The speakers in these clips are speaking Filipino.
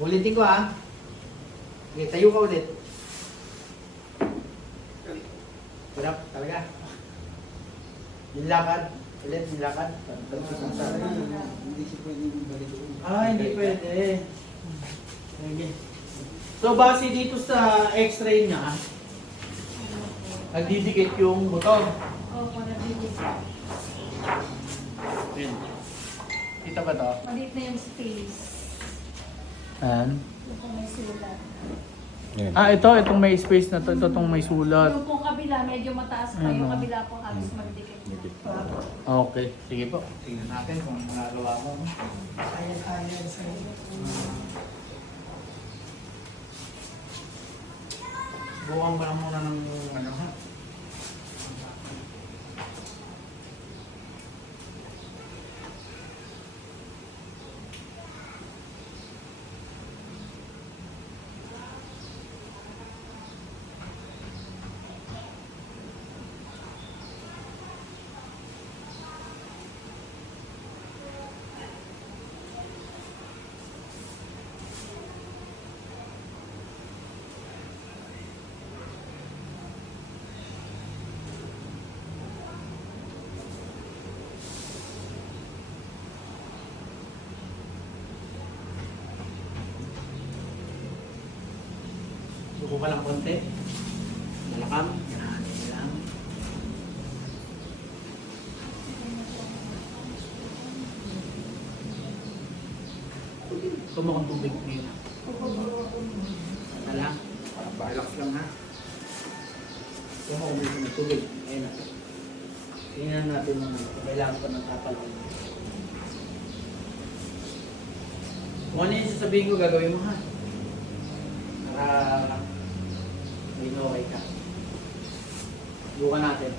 Ulitin ko ha. Okay, tayo ka ulit. Hirap talaga. Yung lakad. Ulit yung lakad. Hindi siya pwedeng balik. Hindi pwede. Sige. So base dito sa x-ray niya, nagdidikit yung motor. Oo, nabibigay. Yun. Kita ba to? Maliit na yung space. Yung kung may sulat. Itong may space na to. Ito itong may sulat. Yung pong kabila, medyo mataas pa. Yung kabila po halos magdikit na. Okay, sige po. Tingnan natin kung nagagawa mo. Ayan, sa'yo. Buwang pa lang muna ng ano ha. Suko ka lang konti. Malakam. Yan, yan lang. Kumakang tubig ngayon. Wala. Relax lang ha. Kumakang tubig ng tubig. Ayun na. Tingnan natin kung kailangan pa ng kapal. Kung ano yung sasabihin ko, gagawin mo ha. Para okay ka. Bukan natin.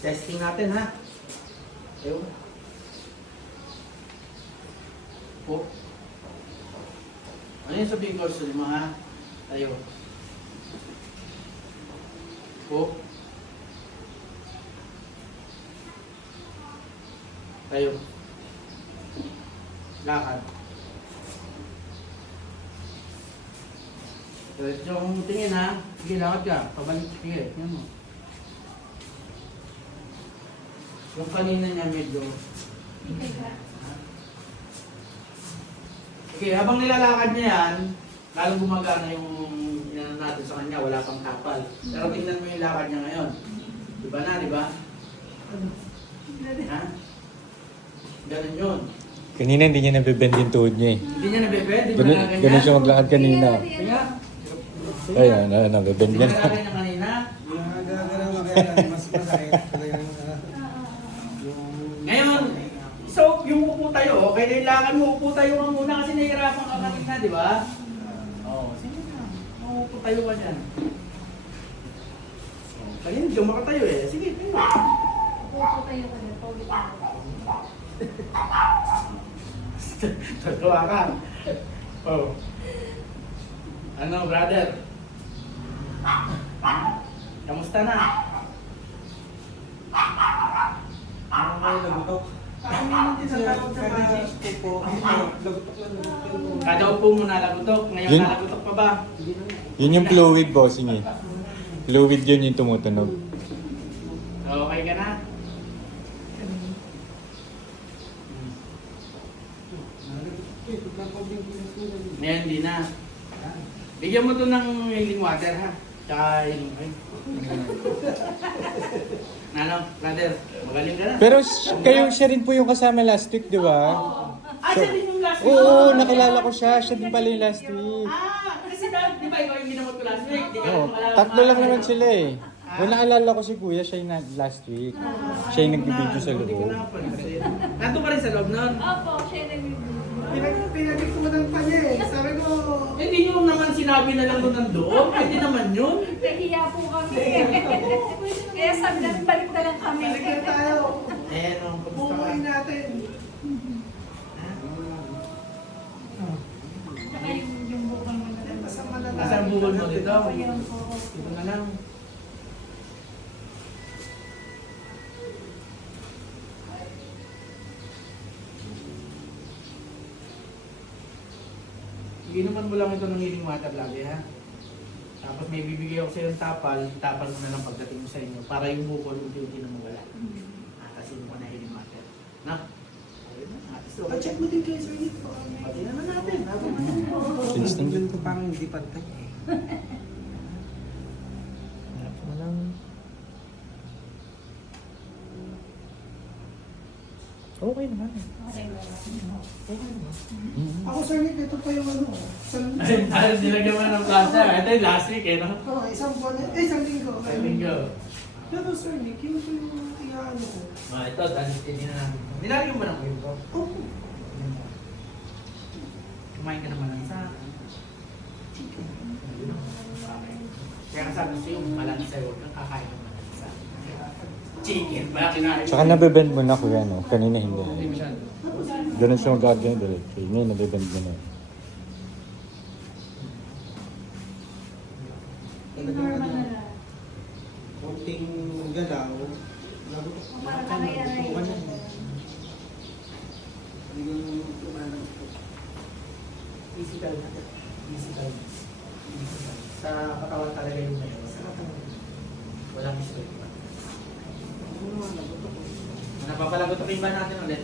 Testing natin ha. Ayun. Po. Ano yung sabihin ko sa mga tayo? Po. Tayo. Lakad. Yung tingin ha. Sige, lakad ka. Pabalik. Sige, yan mo. Yung kanina niya medyo... Okay, habang nilalakad niya yan, lalong gumagana yung inaano natin sa kanya, wala pang kapal. Pero tingnan mo yung lakad niya ngayon. Diba na, diba? Ha? Ganun yun. Kanina hindi niya nabibend yung tuhod niya eh. Hindi niya nabibend, di ba Ganun, na ganyan? ganun siya maglakad kanina. Kaya, Ayan, nabibend hindi yan. ka na ganyan kanina. Nagagalaw na kaya lang mas masakit. Ngayon, so yung upo tayo, kailangan mo upo tayo ka muna kasi nahihirapan ka kanina, di ba? Oo, sige na. Upo tayo ka dyan. Kaya hindi ka makatayo eh. Sige, tayo. Upo tayo ka na. Paulit ako. Tatawa ka. Oh. Ano, brother? Kamusta na? Ano kayo nagutok? Kada upo mo nalagutok. Ngayon Yun. nalagutok pa ba? Yun yung fluid bossing eh. Fluid yun yung tumutunog. Okay ka na? Ngayon, hindi na. Bigyan mo to ng healing water ha. Tsaka healing oil. Nano, brother, magaling ka na. Pero kayo siya rin po yung kasama last week, di ba? Siya din yung last week. Oo, nakilala ko siya. Siya din pala yung last week. Kasi di ba ikaw yung ginamot ko last week? Di ka Oo, makalala- tatlo lang naman sila eh. Kung naalala ko si Kuya, siya yung last week. Siya yung nagbibideo sa Hindi ko loob. napansin. Nandun ka rin sa loob nun? Opo, siya na yung Pinagikutan pa niya eh. Sabi ko, Hindi nyo naman sinabi na lang doon nandoon. Pwede naman yun. nahiya po kami. Kaya sabi namin balik na lang kami. balik na tayo. Eh, no, kamusta ka? Umuwi natin. Saka yung bukal mo na lang. Basta malala. Nasa ang bukol mo dito? Ayun po. Dito na lang. Inuman mo lang ito ng healing water lagi ha. Tapos may bibigay ako sa iyo ng tapal mo na lang pagdating mo sa inyo para yung bukol unti-unti na mawala. Atasin mo na healing water. Na? Ayun na, atis to. Check mo din kayo sir dito. Pati naman natin. Instant yun. Ito parang hindi pantay eh. Hanap mo lang. Okay naman. Okay na lang. Ako sir Nick, ito pa yung ano. Ayun, nilagyan mo na ng plaster. Ito yung last week eh, no? Isang buwan, isang linggo. Sa linggo. Pero sir Nick, yun po yung inaano ko. Ito, dahil hindi na namin. Nilagyan mo na ko yun ko. Oh, Kumain ka naman ng isa. Kaya nga sabi sa'yo, malaki sa'yo, huwag kang kakain ng isa. Chicken ba? Kinain mo? Tsaka nabebend mo na Kuya, no? Kanina hindi. Hindi masyado. Ganun siya mag-gagawin diretso. Ngayon, nabebend mo na. Normal na lang. konting galaw. Nabutok. Para kaya-kaya. Hindi ko umano. Physical. Physical. Sa katawan talaga yung mayon. Walang mistake pa. Napapalagot ang iba natin ulit.